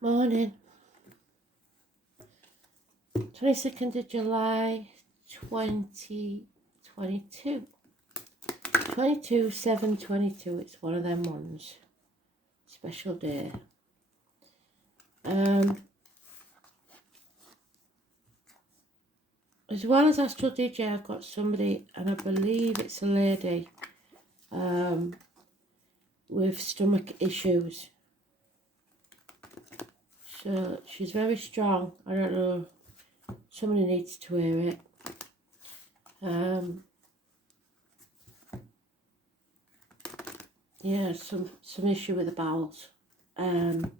Morning. 22nd of July 2022. 22/7/22. It's one of them ones. Special day. As well as Astrology, I've got somebody, and I believe it's a lady, with stomach issues. So she's very strong. I don't know. Somebody needs to hear it. Yeah, some issue with the bowels. And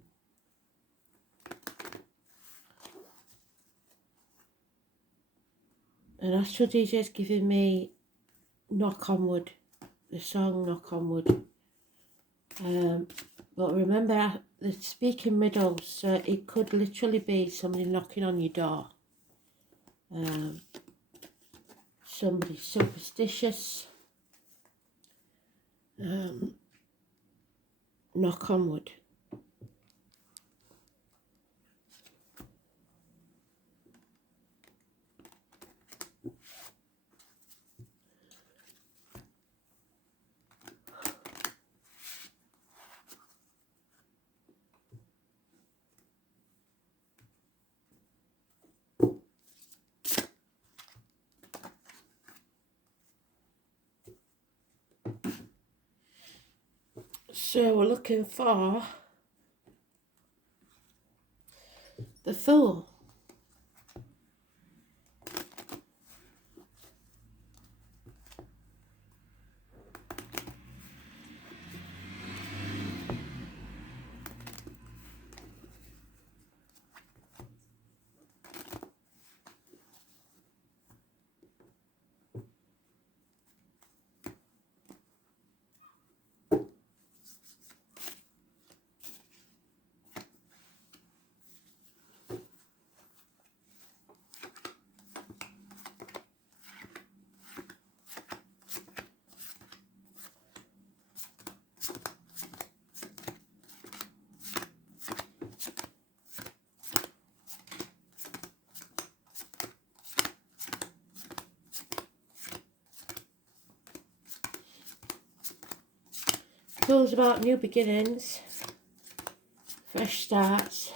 Astro DJ's giving me Knock on Wood, the song Knock on Wood. But remember, the speaking middles, so it could literally be somebody knocking on your door. Somebody superstitious. Knock on wood. So we're looking for the Fool. Fool's about new beginnings, fresh starts,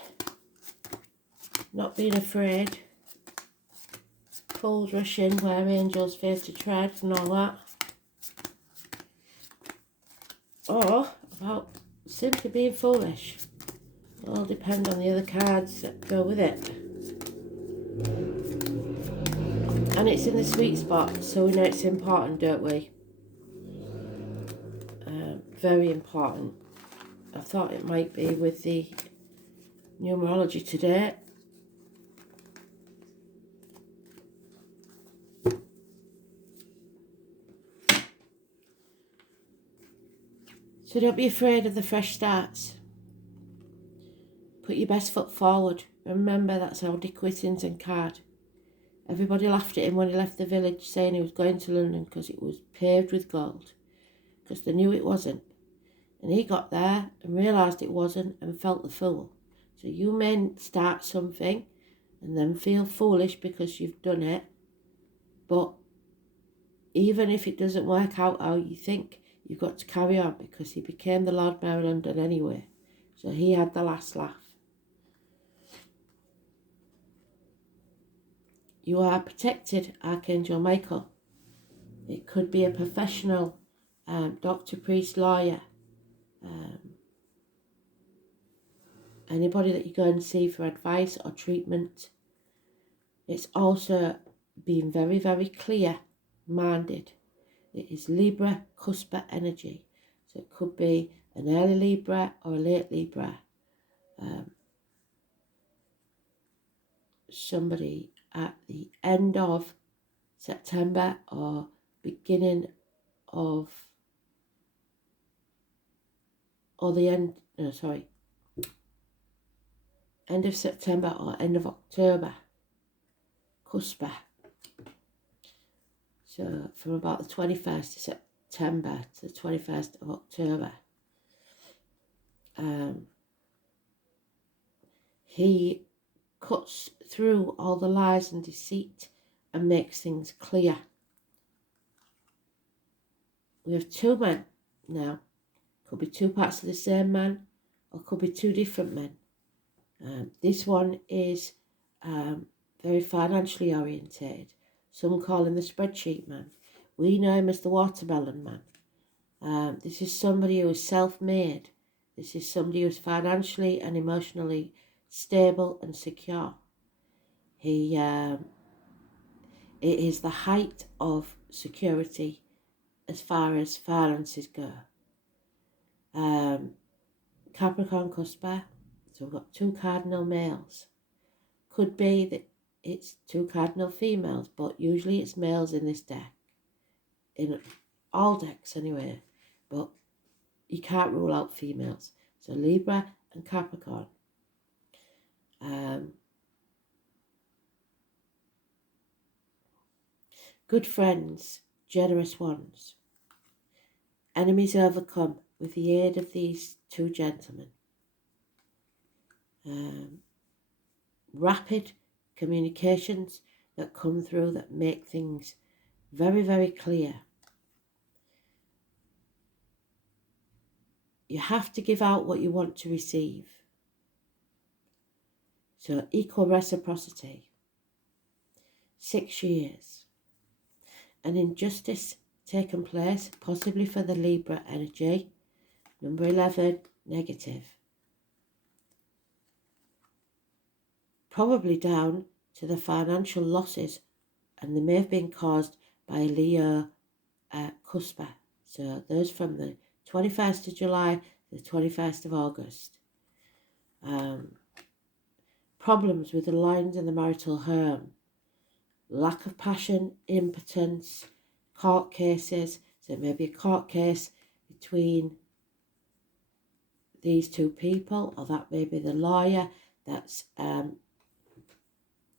not being afraid, fools rush in where angels fear to tread and all that. Or about simply being foolish. It'll all depend on the other cards that go with it. And it's in the sweet spot, so we know it's important, don't we? Very important. I thought it might be with the numerology today. So don't be afraid of the fresh starts. Put your best foot forward. Remember, that's our Dick Whittington card. Everybody laughed at him when he left the village, saying he was going to London because it was paved with gold, because they knew it wasn't. And he got there and realised it wasn't and felt the fool. So you may start something and then feel foolish because you've done it. But even if it doesn't work out how you think, you've got to carry on, because he became the Lord Mayor of London anyway. So he had the last laugh. You are protected, Archangel Michael. It could be a professional, doctor, priest, lawyer, anybody that you go and see for advice or treatment. It's also being very, very clear-minded. It is Libra Cuspa energy. So it could be an early Libra or a late Libra. Somebody at the end of September or beginning of, or the end, no, sorry, end of September or end of October, Cuspa. So from about the 21st of September to the 21st of October. He cuts through all the lies and deceit and makes things clear. We have two men now. Could be two parts of the same man, or could be two different men. This one is very financially orientated. Some call him the spreadsheet man. We know him as the watermelon man. This is somebody who is self-made. This is somebody who is financially and emotionally stable and secure. It is the height of security as far as finances go. Capricorn cusper, so we've got two cardinal males. Could be that it's two cardinal females, but usually it's males in this deck. In all decks anyway, but you can't rule out females. So Libra and Capricorn. Good friends, generous ones. Enemies overcome with the aid of these two gentlemen. Rapid communications that come through that make things very, very clear. You have to give out what you want to receive. So equal reciprocity. 6 years. An injustice taken place, possibly for the Libra energy. Number 11, negative. Probably down to the financial losses, and they may have been caused by Leo cusper. So those from the 21st of July to the 21st of August. Problems with the lines in the marital home. Lack of passion, impotence, court cases. So it may be a court case between these two people, or that may be the lawyer that's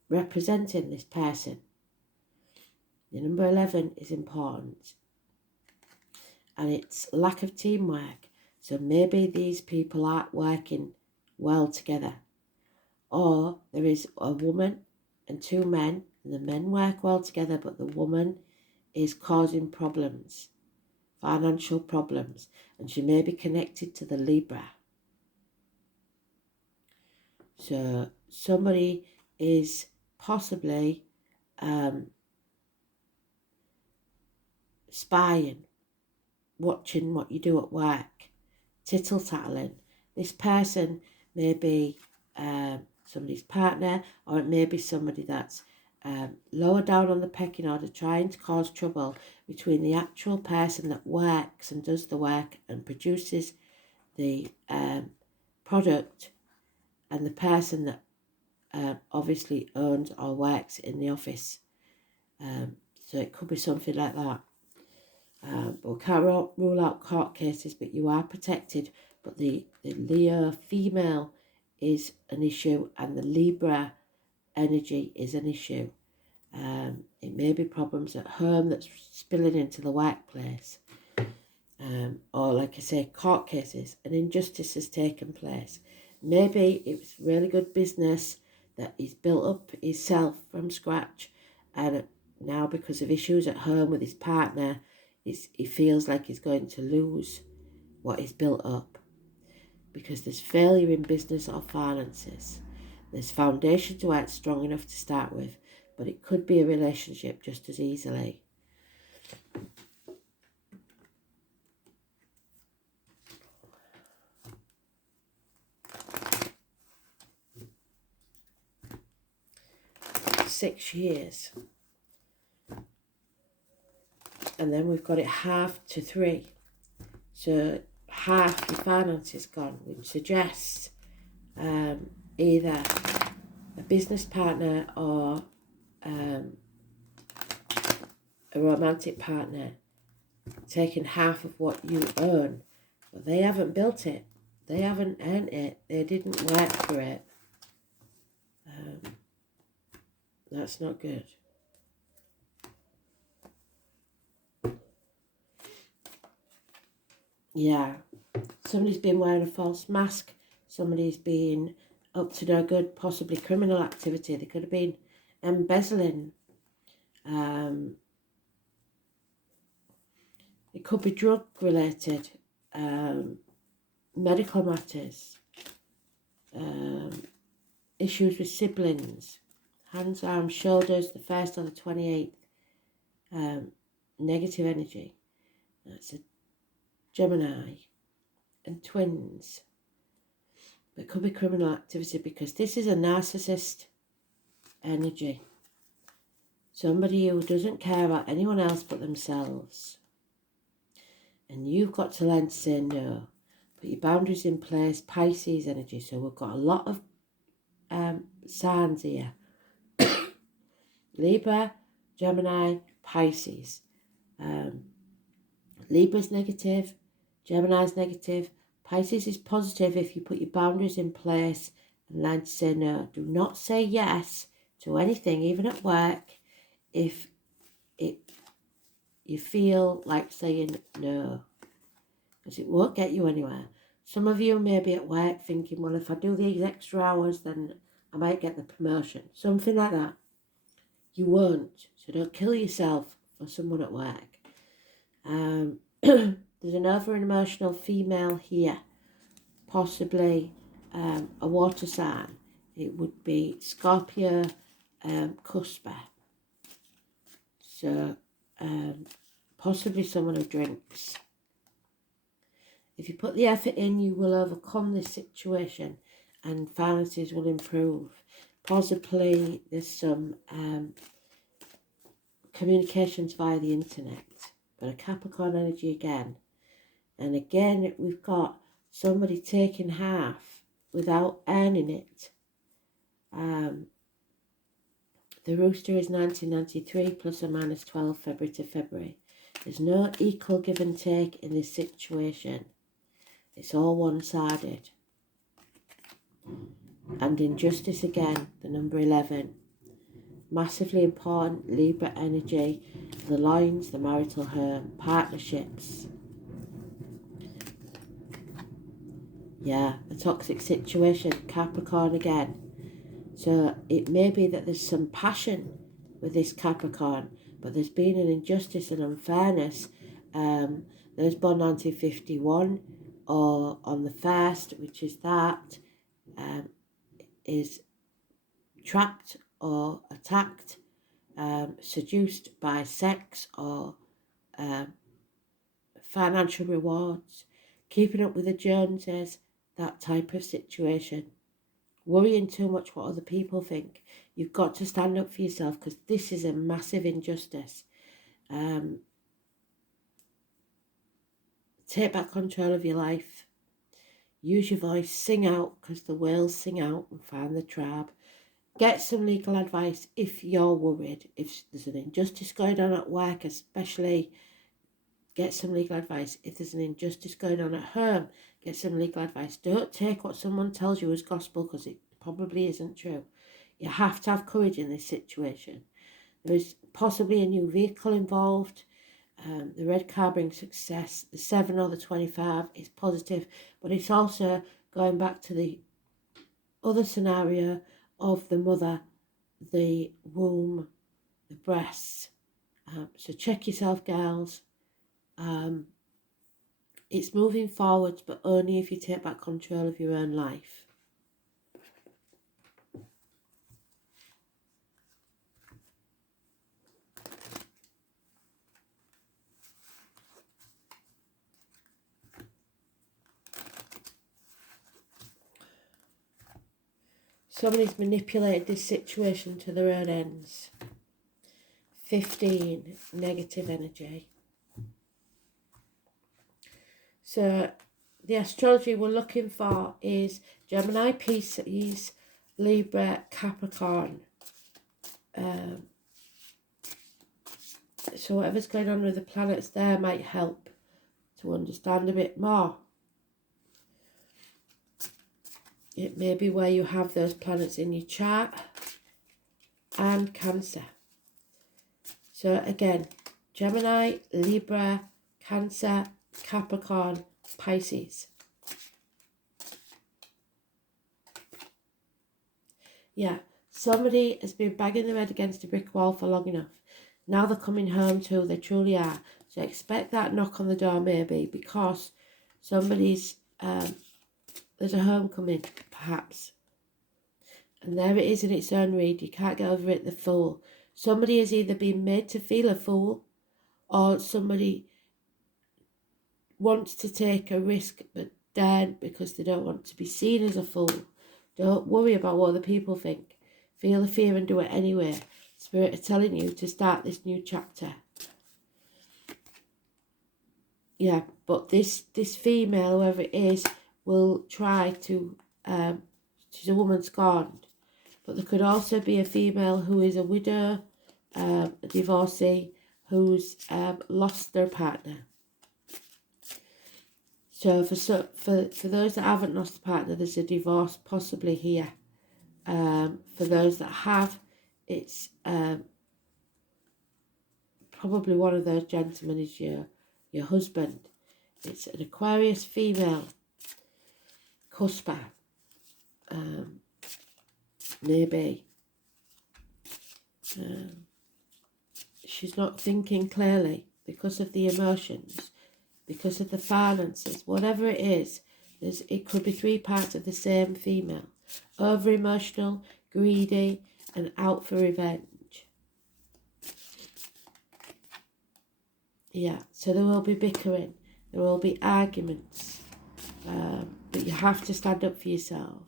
representing this person. The number 11 is important. And it's lack of teamwork. So maybe these people aren't working well together. Or there is a woman and two men, and the men work well together, but the woman is causing problems, financial problems, and she may be connected to the Libra. So somebody is possibly spying, watching what you do at work, tittle-tattling. This person may be somebody's partner, or it may be somebody that's lower down on the pecking order, trying to cause trouble between the actual person that works and does the work and produces the product and the person that obviously owns or works in the office. So it could be something like that. But we can't rule out court cases, but you are protected. But the Leo female is an issue, and the Libra energy is an issue. It may be problems at home that's spilling into the workplace. Or like I say, court cases, and injustice has taken place. Maybe it was really good business that he's built up himself from scratch, and now because of issues at home with his partner, he feels like he's going to lose what he's built up. Because there's failure in business or finances. There's foundations weren't strong enough to start with, but it could be a relationship just as easily. Six years. And then we've got it half to 3. So half your finances gone, which suggests either a business partner or a romantic partner taking half of what you earn. But they haven't built it. They haven't earned it. They didn't work for it. That's not good. Yeah, somebody's been wearing a false mask. Somebody's been up to no good, possibly criminal activity. They could have been embezzling. It could be drug related, medical matters, issues with siblings, hands, arms, shoulders, the 1st or the 28th, negative energy. That's a Gemini and twins. It could be criminal activity because this is a narcissist energy. Somebody who doesn't care about anyone else but themselves. And you've got to learn to say no. Put your boundaries in place. Pisces energy. So we've got a lot of signs here. Libra, Gemini, Pisces. Libra's negative. Gemini's negative. Pisces is positive if you put your boundaries in place and learn to say no. Do not say yes to anything, even at work, if you feel like saying no, because it won't get you anywhere. Some of you may be at work thinking, well, if I do these extra hours, then I might get the promotion. Something like that. You won't. So don't kill yourself for someone at work. There's an over-emotional female here, possibly a water sign. It would be Scorpio, Cuspa. So possibly someone who drinks. If you put the effort in, you will overcome this situation and finances will improve. Possibly there's some communications via the internet, but a Capricorn energy again. And again, we've got somebody taking half without earning it. The rooster is 1993 plus or minus 12 February to February. There's no equal give and take in this situation. It's all one-sided. And injustice again, the number 11. Massively important, Libra energy, the lines, the marital home, partnerships. Yeah, a toxic situation, Capricorn again. So it may be that there's some passion with this Capricorn, but there's been an injustice and unfairness. There's born 1951 or on the 1st, which is that, is trapped or attacked, seduced by sex or financial rewards, keeping up with the Joneses, that type of situation. Worrying too much what other people think. You've got to stand up for yourself because this is a massive injustice. Take back control of your life. Use your voice. Sing out because the whales sing out and find the tribe. Get some legal advice if you're worried. If there's an injustice going on at work especially, get some legal advice. If there's an injustice going on at home, get some legal advice. Don't take what someone tells you as gospel because it probably isn't true. You have to have courage in this situation. There is possibly a new vehicle involved. The red car brings success. The 7 or the 25 is positive, but it's also going back to the other scenario of the mother, the womb, the breasts. So check yourself, girls. It's moving forwards, but only if you take back control of your own life. Somebody's manipulated this situation to their own ends. 15, negative energy. So the astrology we're looking for is Gemini, Pisces, Libra, Capricorn. So whatever's going on with the planets there might help to understand a bit more. It may be where you have those planets in your chart, and Cancer. So again, Gemini, Libra, Cancer, Capricorn, Pisces. Yeah, somebody has been banging their head against a brick wall for long enough. Now they're coming home to who they truly are. So expect that knock on the door maybe, because somebody's, there's a homecoming perhaps. And there it is in its own read. You can't get over it, the fool. Somebody has either been made to feel a fool, or somebody wants to take a risk but daren't because they don't want to be seen as a fool. Don't worry about what other people think. Feel the fear and do it anyway. Spirit are telling you to start this new chapter. Yeah, but this female, whoever it is, will try to, she's a woman scorned. But there could also be a female who is a widow, a divorcee, who's lost their partner. So for those that haven't lost a partner, there's a divorce possibly here. For those that have, it's probably one of those gentlemen is your husband. It's an Aquarius female, cusper, maybe. She's not thinking clearly because of the emotions, because of the finances, whatever it is. It could be three parts of the same female. Over emotional, greedy, and out for revenge. Yeah, so there will be bickering, there will be arguments, but you have to stand up for yourself,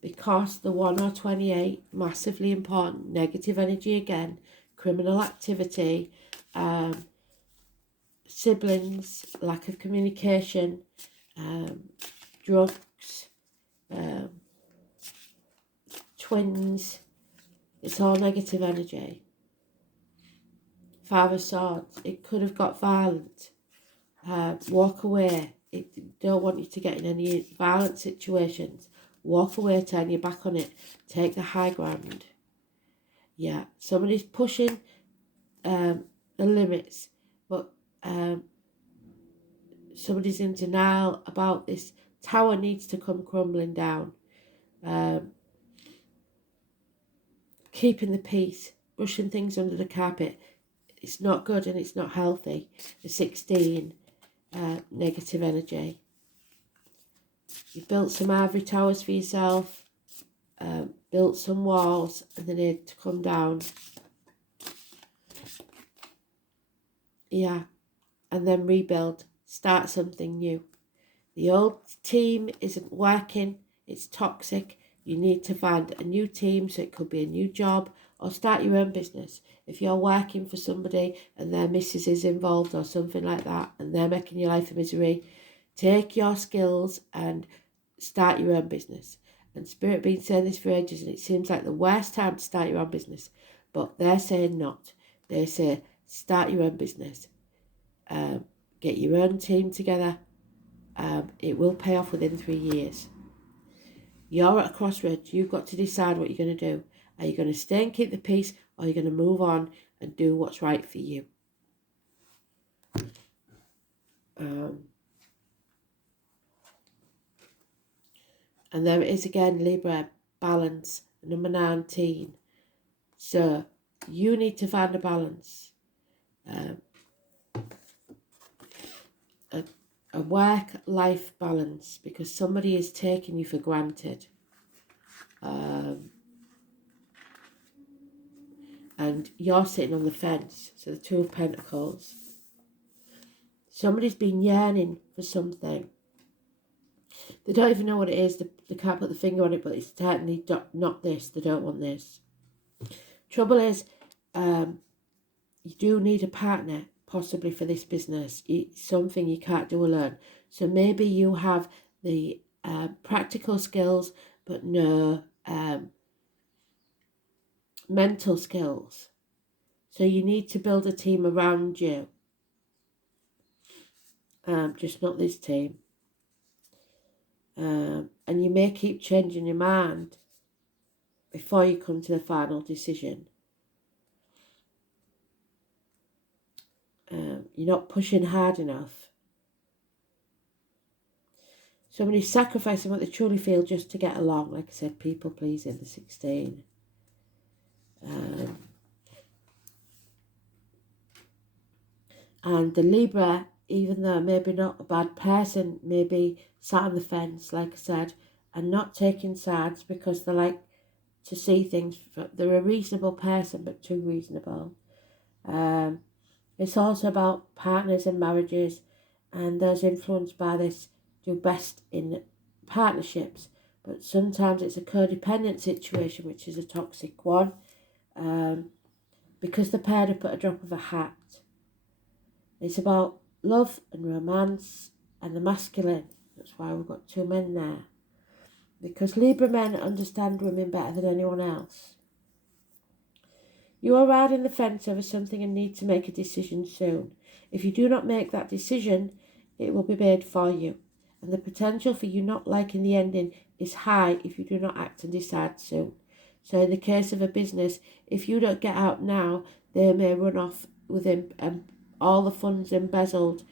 because the 1 or 28, massively important, negative energy again, criminal activity, siblings, lack of communication, drugs, twins, it's all negative energy. Five of Swords, it could have got violent. Walk away. Don't want you to get in any violent situations. Walk away, turn your back on it. Take the high ground. Yeah, somebody's pushing the limits, but somebody's in denial about this. Tower needs to come crumbling down. Keeping the peace, brushing things under the carpet. It's not good and it's not healthy. The 16, negative energy. You've built some ivory towers for yourself, built some walls, and they need to come down. Yeah, and then rebuild, start something new. The old team isn't working, it's toxic. You need to find a new team, so it could be a new job or start your own business. If you're working for somebody and their missus is involved or something like that and they're making your life a misery, take your skills and start your own business. And Spirit been saying this for ages, and it seems like the worst time to start your own business. But they're saying not. They say start your own business. Get your own team together. It will pay off within 3 years. You're at a crossroads. You've got to decide what you're going to do. Are you going to stay and keep the peace, or are you going to move on and do what's right for you? And there it is again, Libra, balance, number 19. So you need to find a balance. A work-life balance, because somebody is taking you for granted. And you're sitting on the fence. So the Two of Pentacles. Somebody's been yearning for something. They don't even know what it is. They can't put the finger on it, but it's certainly not this. They don't want this. Trouble is, you do need a partner, possibly for this business. It's something you can't do alone. So maybe you have the practical skills, but no mental skills. So you need to build a team around you. Just not this team. And you may keep changing your mind before you come to the final decision. You're not pushing hard enough. Somebody's sacrificing what they truly feel just to get along. Like I said, people pleasing, the 16. And the Libra, even though maybe not a bad person, maybe sat on the fence, like I said, and not taking sides because they like to see things. They're a reasonable person, but too reasonable. It's also about partners and marriages, and those influenced by this do best in partnerships. But sometimes it's a codependent situation, which is a toxic one, because they're paired up at a drop of a hat. It's about love and romance and the masculine. That's why we've got 2 men there. Because Libra men understand women better than anyone else. You are riding the fence over something and need to make a decision soon. If you do not make that decision, it will be made for you. And the potential for you not liking the ending is high if you do not act and decide soon. So in the case of a business, if you don't get out now, they may run off with all the funds embezzled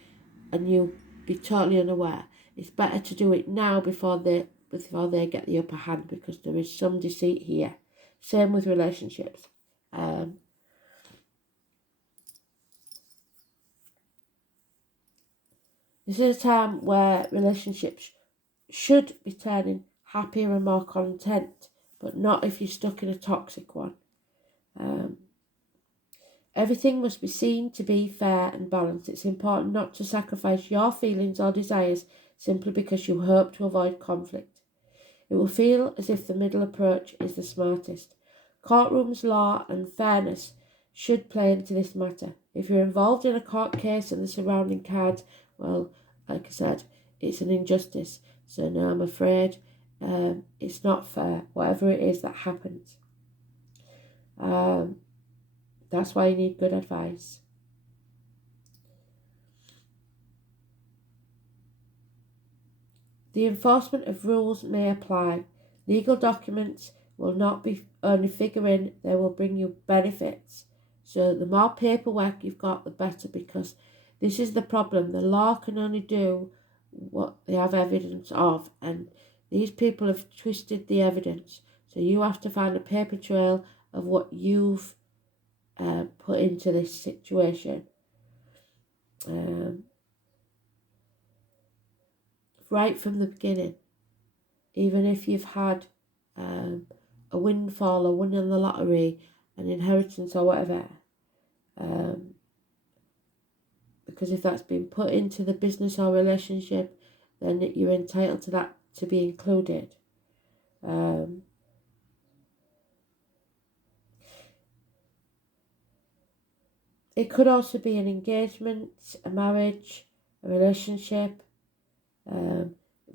and you'll be totally unaware. It's better to do it now before they get the upper hand, because there is some deceit here. Same with relationships. This is a time where relationships should be turning happier and more content, but not if you're stuck in a toxic one. Everything must be seen to be fair and balanced. It's important not to sacrifice your feelings or desires simply because you hope to avoid conflict. It will feel as if the middle approach is the smartest. Courtrooms, law and fairness should play into this matter. If you're involved in a court case and the surrounding cards, well, like I said, it's an injustice. So no, I'm afraid it's not fair, whatever it is that happens. That's why you need good advice. The enforcement of rules may apply. Legal documents will not be only figure in, they will bring you benefits. So the more paperwork you've got, the better, because this is the problem. The law can only do what they have evidence of, and these people have twisted the evidence. So you have to find a paper trail of what you've put into this situation. Right from the beginning. Even if you've had a windfall or won in the lottery, an inheritance or whatever, because if that's been put into the business or relationship, then you're entitled to that to be included. It could also be an engagement, a marriage, a relationship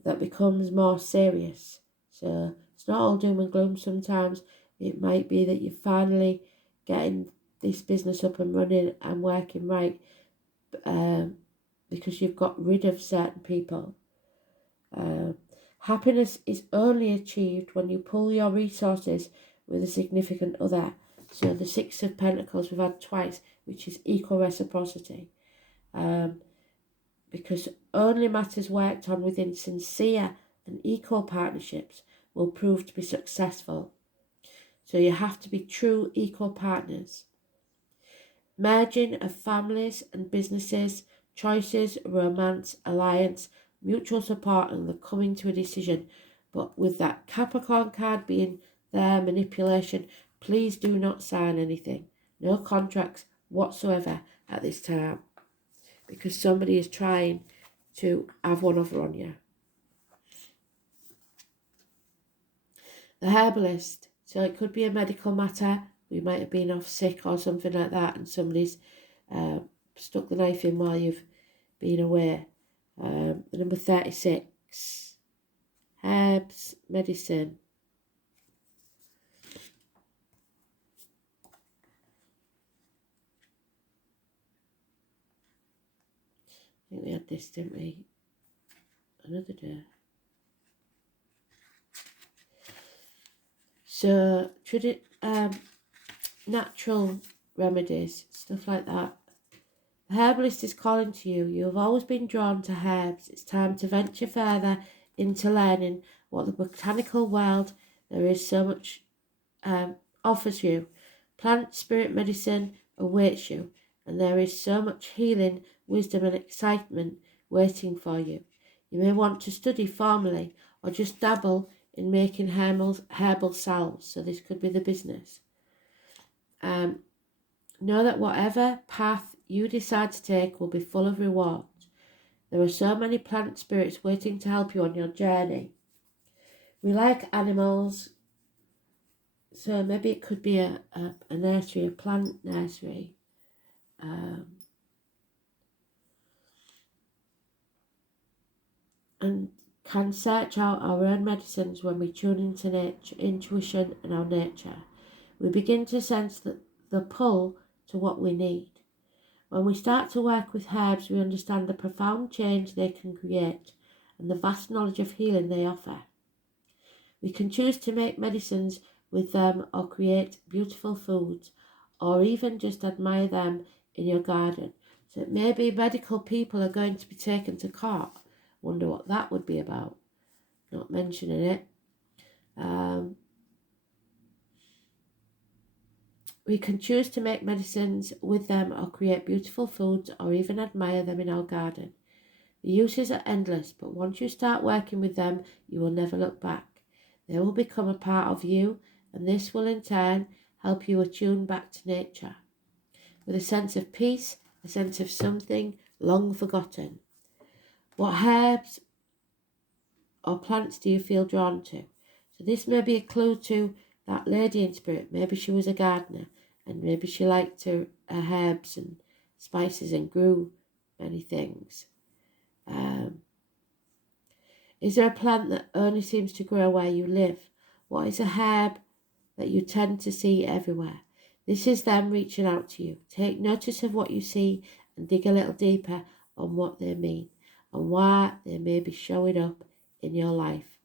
that becomes more serious. So it's not all doom and gloom. Sometimes it might be that you're finally getting this business up and running and working right, because you've got rid of certain people. Happiness is only achieved when you pool your resources with a significant other. So the 6 of Pentacles we've had twice, which is equal reciprocity. Because only matters worked on within sincere and equal partnerships will prove to be successful. So you have to be true equal partners. Merging of families and businesses, choices, romance, alliance, mutual support, and the coming to a decision. But with that Capricorn card being there, manipulation, please do not sign anything. No contracts whatsoever at this time, because somebody is trying to have one over on you. The herbalist. So it could be a medical matter. We might have been off sick or something like that, and somebody's stuck the knife in while you've been away. The number 36. Herbs, medicine. I think we had this, didn't we? Another day. So, natural remedies, stuff like that. The herbalist is calling to you. You have always been drawn to herbs. It's time to venture further into learning what the botanical world there is so much offers you. Plant spirit medicine awaits you, and there is so much healing, wisdom and excitement waiting for you. You may want to study formally or just dabble in making herbal salves, so this could be the business. Know that whatever path you decide to take will be full of rewards. There are so many plant spirits waiting to help you on your journey. We like animals, so maybe it could be a nursery, a plant nursery. And can search out our own medicines when we tune into nature, intuition and our nature. We begin to sense the pull to what we need. When we start to work with herbs, we understand the profound change they can create and the vast knowledge of healing they offer. We can choose to make medicines with them or create beautiful foods or even just admire them in your garden. So it may be medical people are going to be taken to court. Wonder what that would be about. Not mentioning it. We can choose to make medicines with them or create beautiful foods or even admire them in our garden. The uses are endless, but once you start working with them, you will never look back. They will become a part of you, and this will in turn help you attune back to nature with a sense of peace, a sense of something long forgotten. What herbs or plants do you feel drawn to? So this may be a clue to that lady in spirit. Maybe she was a gardener and maybe she liked her herbs and spices and grew many things. Is there a plant that only seems to grow where you live? What is a herb that you tend to see everywhere? This is them reaching out to you. Take notice of what you see and dig a little deeper on what they mean and why they may be showing up in your life.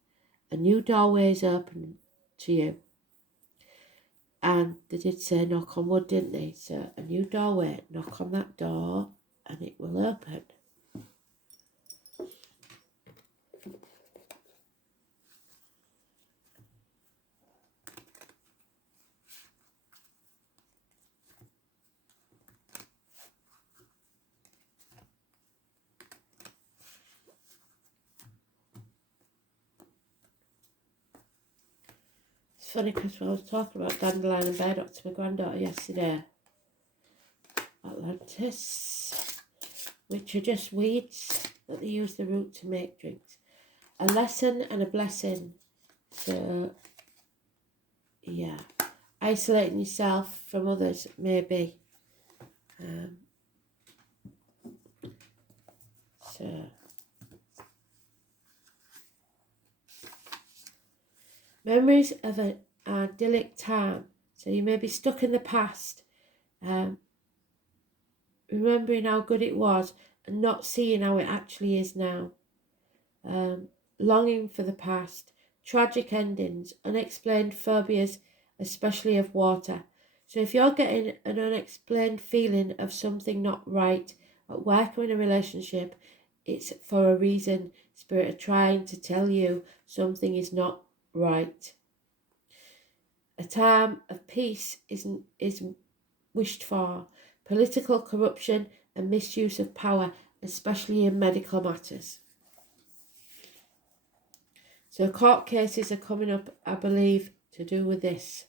A new doorway is open to you. And they did say knock on wood, didn't they? So a new doorway, knock on that door and it will open. It's funny because when I was talking about dandelion and burdock to my granddaughter yesterday, Atlantis, which are just weeds that they use the root to make drinks. A lesson and a blessing. So, yeah, isolating yourself from others, maybe. Memories of an idyllic time. So you may be stuck in the past, remembering how good it was and not seeing how it actually is now. Longing for the past, tragic endings, unexplained phobias, especially of water. So if you're getting an unexplained feeling of something not right at work or in a relationship, it's for a reason. Spirit are trying to tell you something is not right. A time of peace is wished for. Political corruption and misuse of power, especially in medical matters. So court cases are coming up, I believe, to do with this.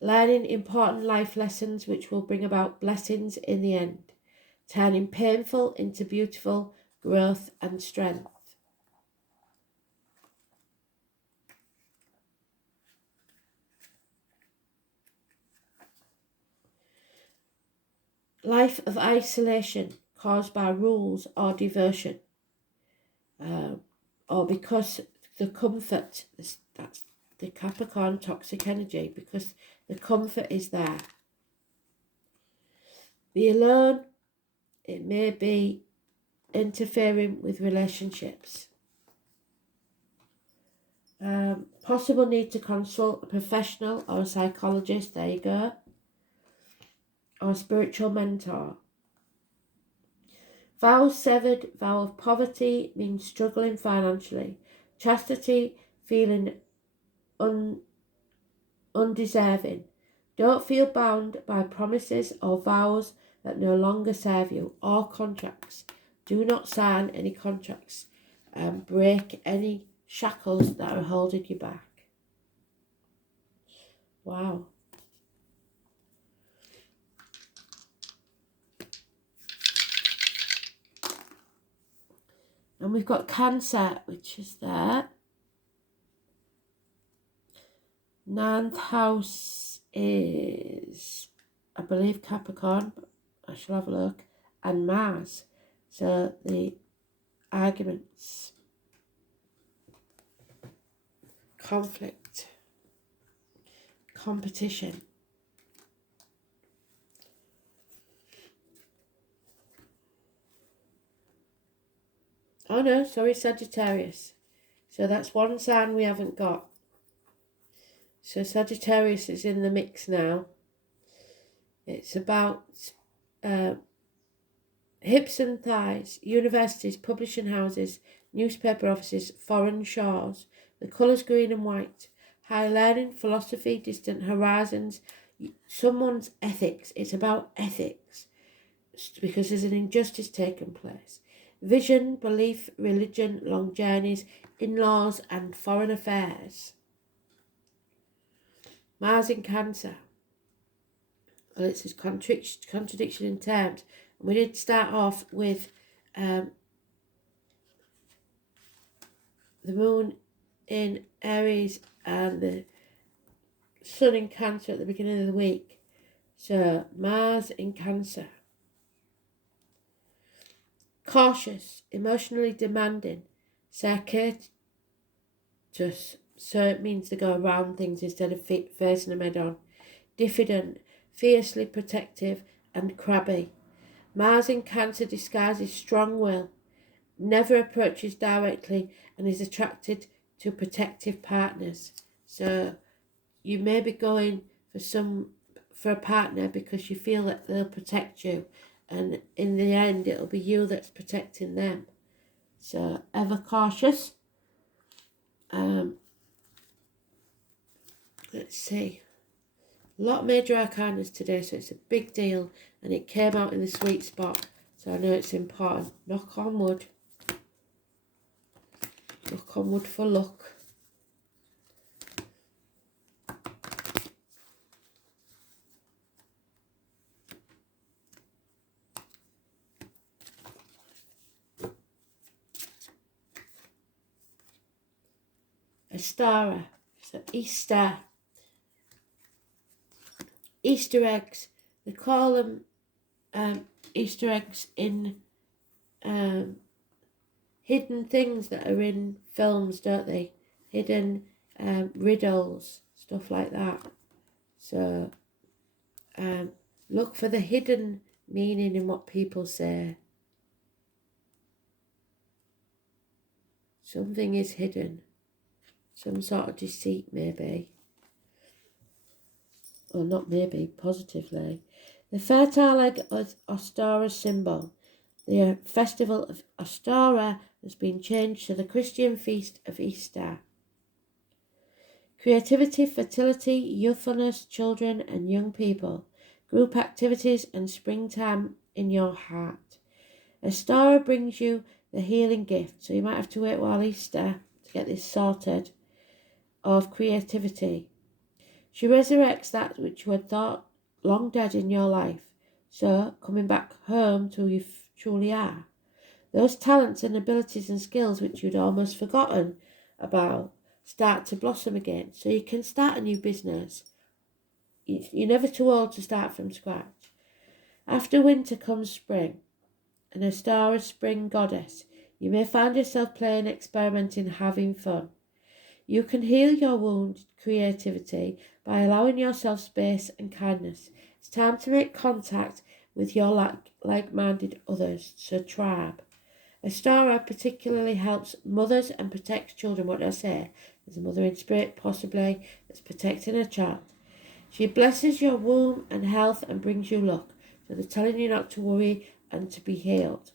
Learning important life lessons which will bring about blessings in the end, turning painful into beautiful growth and strength. Life of isolation caused by rules or devotion, or because the comfort, that's the Capricorn toxic energy, because the comfort is there. Be alone, it may be interfering with relationships. Possible need to consult a professional or a psychologist, there you go. or spiritual mentor. Vow severed, vow of poverty means struggling financially. Chastity, feeling undeserving. Don't feel bound by promises or vows that no longer serve you, or contracts. Do not sign any contracts and break any shackles that are holding you back. Wow. And we've got Cancer, which is there. 9th house is, I believe, Capricorn. I shall have a look. And Mars. So the arguments, conflict, competition. Oh no, sorry, Sagittarius. So that's one sign we haven't got. So Sagittarius is in the mix now. It's about hips and thighs, universities, publishing houses, newspaper offices, foreign shores. The colours green and white. High learning, philosophy, distant horizons, someone's ethics. It's about ethics because there's an injustice taking place. Vision, belief, religion, long journeys, in-laws and foreign affairs. Mars in Cancer. Well, it's a contradiction in terms. We did start off with the moon in Aries and the sun in Cancer at the beginning of the week. So Mars in Cancer. Cautious, emotionally demanding, sarcastic. So it means to go around things instead of facing them head on. Diffident, fiercely protective and crabby. Mars in Cancer disguises strong will, never approaches directly and is attracted to protective partners. So you may be going for a partner because you feel that they'll protect you, and in the end it'll be you that's protecting them. So ever cautious. Let's see. A lot of major arcanas today, so it's a big deal, and it came out in the sweet spot, so I know it's important. Knock on wood. Knock on wood for luck. Astara, so Easter. Easter eggs. They call them Easter eggs in hidden things that are in films, don't they? Hidden riddles, stuff like that. So look for the hidden meaning in what people say. Something is hidden. Some sort of deceit, maybe. Or not maybe, positively. The fertile egg is Ostara symbol. The festival of Ostara has been changed to the Christian feast of Easter. Creativity, fertility, youthfulness, children and young people. Group activities and springtime in your heart. Ostara brings you the healing gift, so you might have to wait while Easter to get this sorted, of creativity. She resurrects that which you had thought long dead in your life, so coming back home to who you truly are. Those talents and abilities and skills which you'd almost forgotten about start to blossom again, so you can start a new business. You're never too old to start from scratch. After winter comes spring, and a star of spring goddess. You may find yourself playing, experimenting, having fun. You can heal your wounded creativity by allowing yourself space and kindness. It's time to make contact with your like-minded others, so tribe. Astara particularly helps mothers and protects children. What did I say? There's a mother in spirit, possibly, that's protecting a child. She blesses your womb and health and brings you luck. So they're telling you not to worry and to be healed.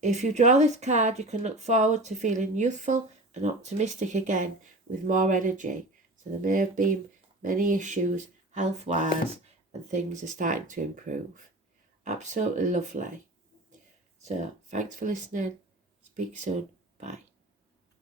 If you draw this card, you can look forward to feeling youthful and optimistic again with more energy. So there may have been many issues health-wise and things are starting to improve. Absolutely lovely. So thanks for listening. Speak soon. Bye.